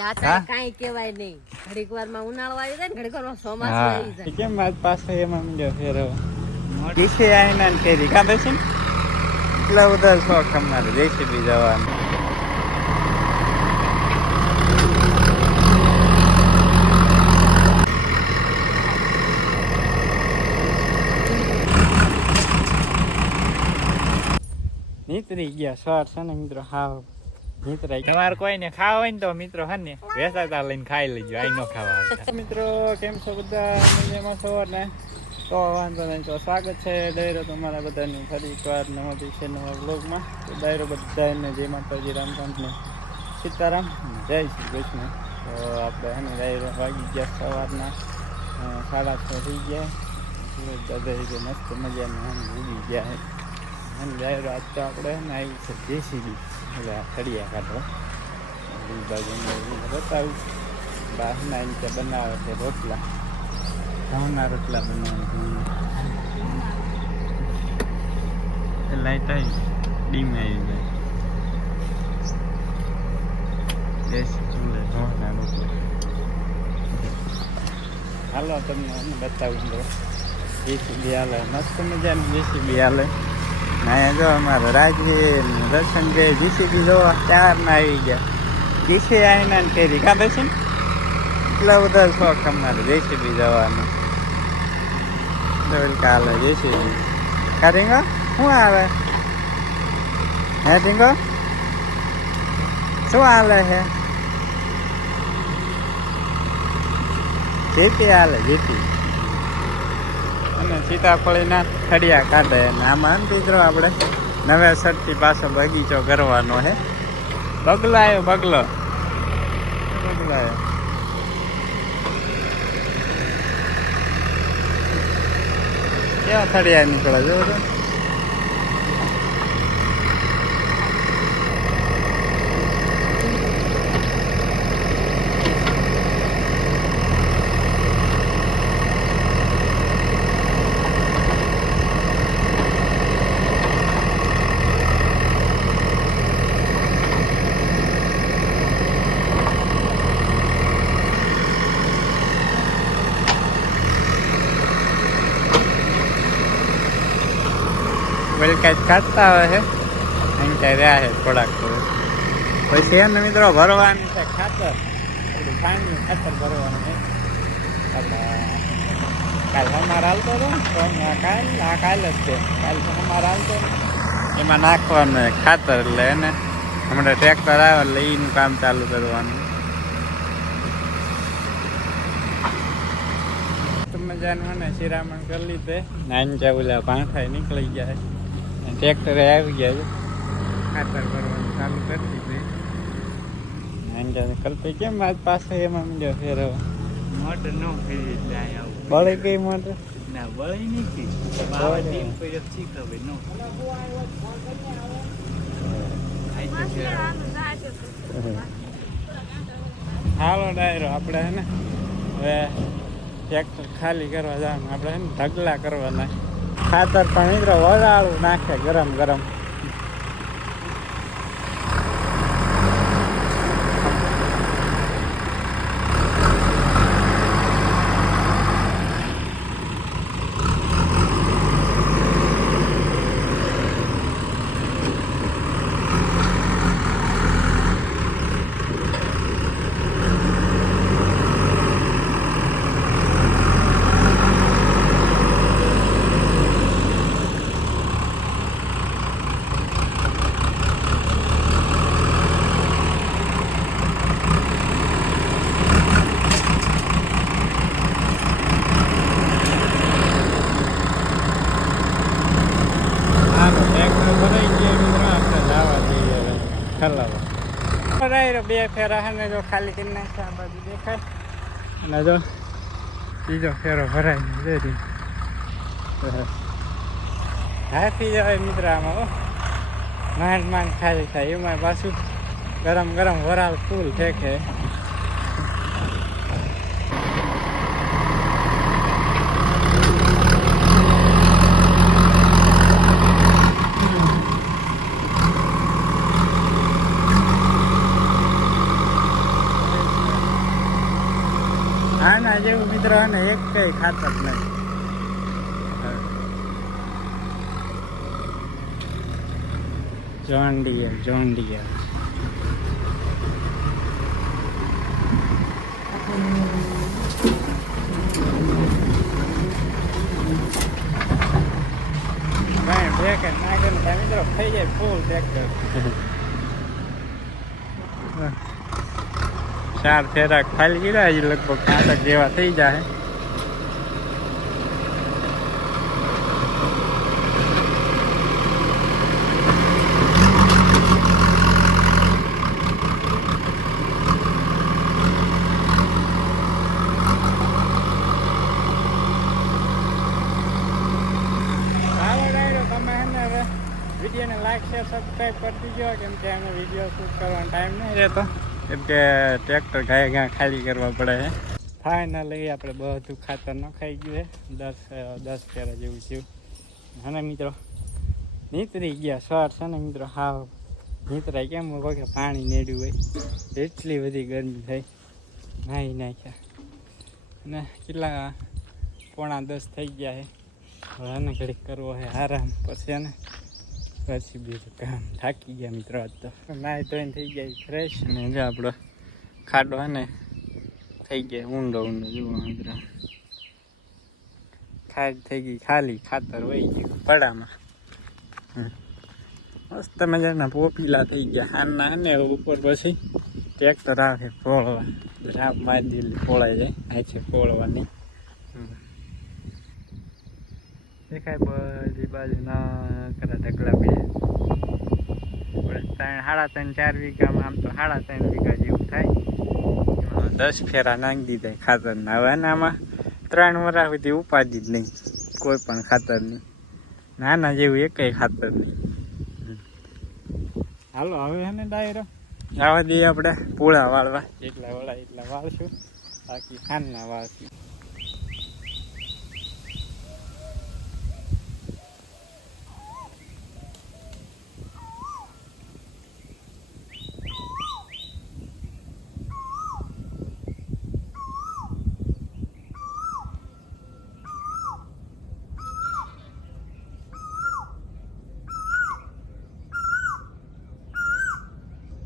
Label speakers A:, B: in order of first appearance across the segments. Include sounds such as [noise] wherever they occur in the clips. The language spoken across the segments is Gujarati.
A: આ કાંઈ કહેવાય નહીં. ઘડીક વારમાં ઉનાળો આવી જાય ને ઘડીક વારમાં ચોમાસું આવી જાય.
B: કેમ આજ પાછો એમાં મીડ્યો ફેરવો? કિસે આઈના ને કેરી. કાંદે છે એટલા બધા શોખ અમારે જેસીબી જવાનું. નીતરી ગયા સવાર છે ને મિત્રો? હાવ. નીતરાઈ તમારે કોઈને ખાવા હોય ને તો મિત્રો હે ને, વેસાતા લઈને ખાઈ લેજો, આઈ નો ખાવા. મિત્રો, કેમ છો બધા? મજામાં છો ને? તો વાંધો નહીં, તો સ્વાગત છે ડાયરો તમારા બધાનું ફરી એકવાર નવા દિવસે નવા બ્લોગમાં. તો ડાયરો બધાને જે માતાજી રામકાંત ને સીતારામ. જય શ્રી કૃષ્ણ. તો આપણે હે ને ડાયરો વાગી ગયા સવારના સાડા છ થઈ ગયા. દાદા જે મસ્ત મજાના ને ઉગી ગયા અને ડાયરો, આજ તો આપણે ને આવી છે જેસીબી આ ખડિયા કાઢો બાજુ બતાવું બહારના નીચે બનાવે છે રોટલા. ઘઉંના રોટલા બનાવે લાઈટ આવી ડીમ આવી ગઈ. દેશી ચૂલે, ઘઉંના રોટલા. હાલો, તમને બતાવું દો જેસીબી હાલે. મસ્ત મજાની જેસીબી હાલે. ને જો અમારે રાજવીર ને દર્શન ગઈ જીસીબી જોવા ચાર ના આવી ગયા. જીસી આવીને કેરી કાંદે છે એટલા બધા શોખ અમારે જેસીબી જવાનો. ડબલ કાલે જેસીબી કા ઢીંગો શું આવે? હે ઢીંગો શું હાલે છે જીપી હાલે જીપી અને સીતાફળીના ખડિયા કાઢે અને આમાં દીકરો આપણે નવે સરથી પાછો બગીચો કરવાનો હે. બગલો આવ્યો બગલો. બગલો આવ્યો કેવા ખડિયા નીકળે જો તો. વળી કાંઈક કાઢતા આવે છે. એમ કાંઈ રહ્યા છે થોડાક પછી એને મિત્રો ભરવાની છે ખાતર. પાણીનું ખાતર ભરવાનું છે. કાલ હમાર હાલતો હતો ને કાલ, આ કાલ જ છે. કાલ હમાર હાલતો એમાં નાખવાનું ખાતર એટલે એને. હમણાં ટ્રેક્ટર આવે એટલે એનું કામ ચાલુ કરવાનું. મજાનું ને, શિરામણ કરી લીધે. નાનજા ઓલા પાંખાઈ નીકળી અને ટ્રેક્ટરે આવી ગયા છે. ખાતર ભરવાનું ચાલુ કરી દીધું. નાનજા કલ્પે કેમ આજ પાસે એમાં મીડ્યો ફેરવા?
C: મોટર નો ફેરી એટલે અહીં આવું.
B: બળી ગઈ મોટર?
C: ના નહીં નથી બાવા ટીમ પર શીખ હવે નો ફેરવા.
B: હાલો ડાયરો આપણે હે ને હવે ટ્રેક્ટર ખાલી કરવા જવાનું. આપણે હે ને ઢગલા કરવાના. ખાતર પણ મિત્રો વરાળું નાખે ગરમ ગરમ હાલો ટ્રેક્ટર ભરાઈ ગયા મિત્રો આપણે જવા દઈએ હવે ખલાવા ભરાઈ બે ફેરા હે ને જો ખાલી કરી નાખે આ બાજુ દેખાય. અને જો બીજો ફેરો ભરાઈ રેડી હાથી જાય મિત્ર આમાં હો. માંડ માંડ ખાલી થાય. એમાં પાછું ગરમ ગરમ વરાળ ફૂલ ફેંકે આના જેવું મિત્ર અને એક કઈ ખાતર નહીં. જોન ડિયર જોન ડિયર મિત્રો થઈ જાય ફૂલ ટ્રેક્ટર ચાર ફેરા ખાલી ગયા લગભગ પાંચક જેવા થઈ જાય વિડીયોને લાઈક શેર સબસ્ક્રાઈબ કરી દીજો, કેમ કે અમે વીડિયો શૂટ કરવાનો ટાઈમ નહીં રહેતો. કેમ કે ટ્રેક્ટર ગાય ગાય ખાલી કરવા પડે છે. ફાઇનલી આપણે બધું ખાતર નખાઈ ગયું છે. દસ દસ પેરા જેવું થયું. અને મિત્રો, નીતરી ગયા સવાર છે ને મિત્રો? હા. નીતરાય કેમ કે પાણી નેડ્યું હોય. એટલી બધી ગરમી થઈ. નાહી નાખ્યા. અને કેટલા પોણા દસ થઈ ગયા છે. હવે ઘડીક કરવો છે. આરામ પછી એને પછી બીજું કામ થાકી ગયા મિત્રો આજ તો નાહી ધોઈને થઈ ગયા ફ્રેશ અને જો આપણો ખાડો ને, થઈ ગયા ઊંડો ઊંડો, જુઓ મિત્રો. ખાડ થઈ ગઈ, ખાલી ખાતર વહી ગયું, પડામાં. મસ્ત મજાના પોપીલા થઈ ગયા. હાના ને, ઉપર પછી ટ્રેક્ટર આવે, ફોળવા. રાપ મારી દીધી ફોળાઈ જાય, આ છે ફોળવાની. દેખાય બધી બાજુ ના કરા ઢગલા બે ત્રણ સાડા ત્રણ ચાર વીઘામાં આમ તો સાડા ત્રણ વીઘા જેવું થાય. દસ ફેરા નાખી દીધા ખાતરના હવે ને આમાં. ત્રણ વરા સુધી ઉપાધી જ નહીં. કોઈ પણ ખાતરની નાના જેવું એકય ખાતર નહીં. હાલો હવે હે ને ડાયરો? આવા દઈએ આપણે પૂળા વાળવા. એટલા વાળા એટલા વાળશું. બાકી ખાનના વાળશું.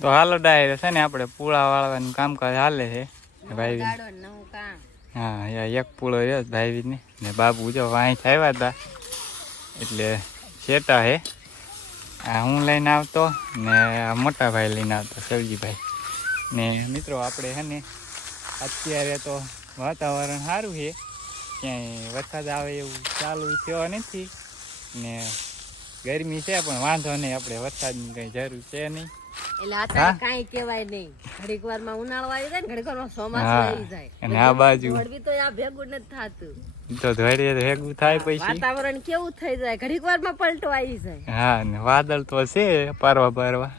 B: તો હાલો ડાયરે છે ને આપણે પૂળા વાળવાનું કામકાજ હાલે છે. ભાઈ હા એક પૂળો રહ્યો ભાઈ ને ને બાપુ જો વાંચ આવ્યા હતા. એટલે શેતા હે આ હું લઈને આવતો ને આ મોટા ભાઈ લઈને આવતો સવજીભાઈ. ને મિત્રો આપણે હે ને અત્યારે તો વાતાવરણ સારું છે. ક્યાંય વરસાદ આવે એવું ચાલુ થયો નથી. ને ગરમી છે પણ વાંધો નહીં આપણે વરસાદની કંઈ જરૂર છે નહીં.
A: એટલે આ? તારે કહેવાય નહીં. ઘડીક વારમાં ઉનાળો આવી જાય ને ઘડીક ચોમાસું આવી જાય.
B: અને આ બાજુ?
A: વળવી તો આ ભેગું નથી થાતું.
B: તો ભેગું થાય પછી.
A: વાતાવરણ કેવું થઈ જાય? ઘડીક વારમાં પલટો આવી જાય.
B: હા ને વાદળ તો છે પારવા પારવા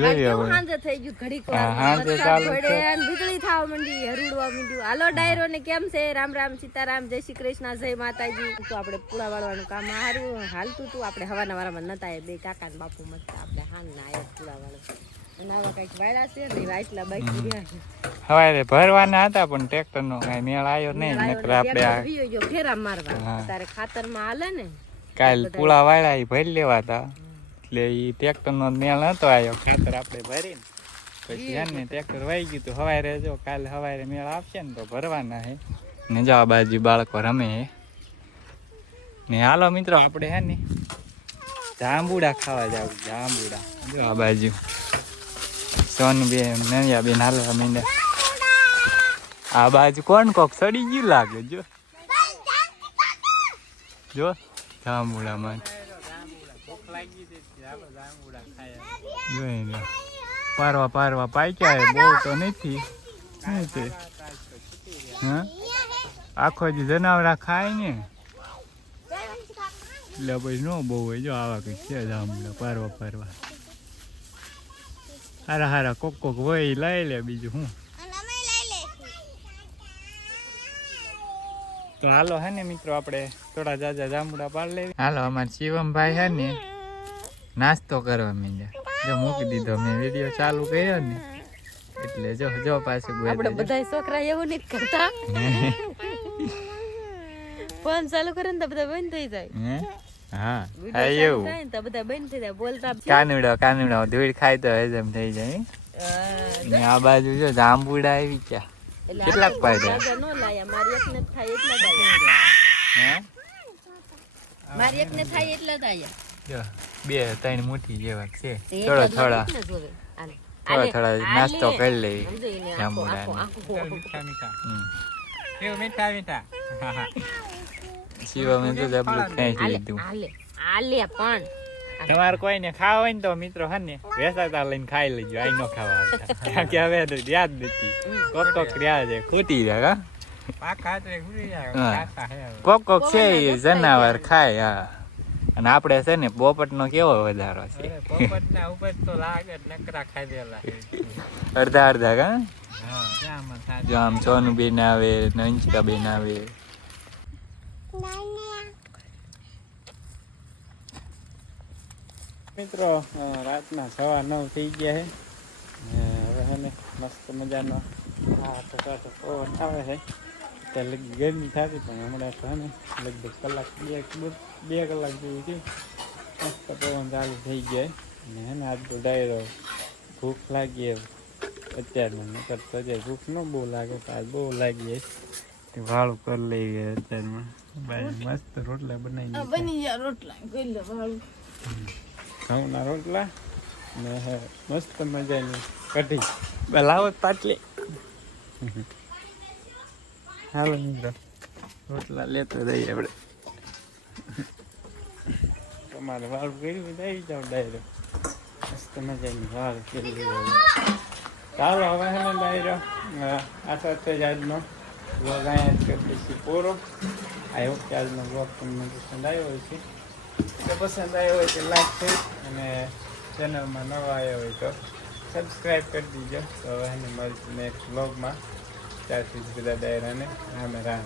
B: જોઈએ હવે.
A: સાંજે થઈ ગયું? ઘડીક
B: હા,
A: વાર
B: સાંજે
A: વરસાદ
B: ચાલુ છે.
A: વીજળી થવા માંડી હરુડવા માંડ્યું હાલો ડાયરો ને કેમ છે? રામ રામ સીતારામ જય શ્રી કૃષ્ણ જય માતાજી. તો આપણે પૂરા વાળવાનું કામ હારું હાલતું તું. આપણે હવાના વારામાં નતા બે કાકા ને બાપુ મસ્ત આપણે હાન ના આયા પૂરા વાળા. અને આવા કંઈક વાયડા છે ને વાયટલા બાકી રહ્યા
B: હવે ભરવાના હતા પણ ટ્રેક્ટર નો કઈ મેળ આવ્યો નહીં. નકર આપણે આ
A: ફેરા મારવા. તારે ખાતરમાં હાલે ને?
B: કાલ પૂળા વાળા ભરી લેવા હતા એટલે એ ટ્રેક્ટર નો મેળ નતો આવ્યો ખેતર આપણે ભરીને. પછી હે ને ટ્રેક્ટર વાઈ ગયું તું. હવારે જો કાલે હવારે મેળ આપશે ને તો ભરવાના હે. ને જો આ બાજુ બાળકો રમે હે. ને હાલો મિત્રો આપણે હે ને જાંબુડા ખાવા જાવ જાંબુડા. જો આ બાજુ સોની બેન નૈયા બેન હાલવા મીંડા આ બાજુ કોણ કોક સડી ગયું લાગે જો. જો જાંબુડામાં. જોઈ પારવા પારવા પાક્યા બહુ તો નથી. હા? આખો જ જનાવરા ખાય ને. એટલે પછી નો બહુ હોય. જો આવા કંઈક છે જાંબુડા પારવા પારવા. હારા હારા કોક કોક હોય લઈ લે બીજું હું. તો હાલો હે ને મિત્રો, આપણે થોડા જાજા જાંબુડા પાડ લેવી. હાલો, અમારે શિવમભાઈ હે ને નાસ્તો કરવા માંડ્યા. જો મૂકી દીધો મેં વીડિયો ચાલુ કર્યો ને. એટલે જો જો પાછું
A: આપણે બધા છોકરા એવું નથી કરતા. ફોન ચાલુ કરે ને તો બધા બંધ થઈ જાય.
B: હા? હા એવું.
A: ને તો બધા બંધ થઈ જાય બોલતા.
B: કાનુડો કાનુડો ધૂળ ખાય તો હજમ થઈ જાય ને આ બાજુ જો જાંબુડા આવી ગયા.
A: એટલે
B: કેટલાક પાડ્યા?
A: નો લાયા મારી એક ને થાય એટલા થાય
B: હે?
A: મારી એકને થાય એટલા થાય
B: જો બે ત્રણ મોટી જેવા છે. થોડા થોડા. થોડા થોડા નાસ્તો કરી
A: લે. આખો-
C: મીઠા મીઠા.
B: શિવા [laughs] મેં તો જબલું ક્યાંય લીધું.
A: આલે. પણ.
B: તમારે કોઈને ખાવા હોય ને તો મિત્રો હે ને વેસાતા લઈને ખાઈ લેજો. આઈ નો ખાવા આવતા. [laughs] કારણ કે હવે તો યાદ નથી. કોક કોક રહ્યા છે? ખૂટી જાય હા. કોક કોક છે જનાવર ખાય હા. અને આપણે છે ને પોપટ નો કેવો વધારો છે?
C: પોપટના ઉપર તો લાગે નકરા ખાઈ
B: અડધા અડધા કા?
C: હા.
B: જો આમ સોનું બેન આવે નંચકા બેન આવે. મિત્રો રાતના સવા નવ થઈ ગયા છે. હવે ને મસ્ત મજાનો આ તો કાંતો પવન આવે છે. ત્યાં લગી ગરમી થતી પણ હમણાં તો હે ને લગભગ કલાક બે બે- બે કલાક જેવું છે મસ્ત પવન ચાલુ થઈ ગયા. ને હે ને આજ તો ડાયરો ભૂખ લાગી અત્યારે અત્યારમાં નકર તો અત્યારે ભૂખ ન બહુ લાગે તો આજ બહુ લાગી જાય વાળું કરી લઈએ અત્યારમાં. બાય મસ્ત રોટલા બનાવી
A: બની ગયા રોટલા. કરી લે વાળું.
B: ઘઉંના રોટલા ને હે મસ્ત મજાની કઢી. લાવો પાટલી. હાલો મિત્રો, રોટલા લેતો જઈએ આપણે. તમારે વાળ કર્યું આવી જાવ ડાયરો. મસ્ત મજાની વાળ કરી ચાલો હવે હે ને ડાયરો આ સાથે જ આજનો બ્લોગ અહીંયા જ કરી દઈશું પૂરો. આઈ હોપ કે આજનો બ્લોગ તમને પસંદ આવ્યો હોય છે. જો પસંદ આવ્યો હોય તો લાઈક કરી અને ચેનલમાં નવા આવ્યા હોય તો સબસ્ક્રાઈબ કરી દીજો. તો હવે મળીશું નેક્સ્ટ બ્લોગમાં જ બધા ડાયરાને રામે રામ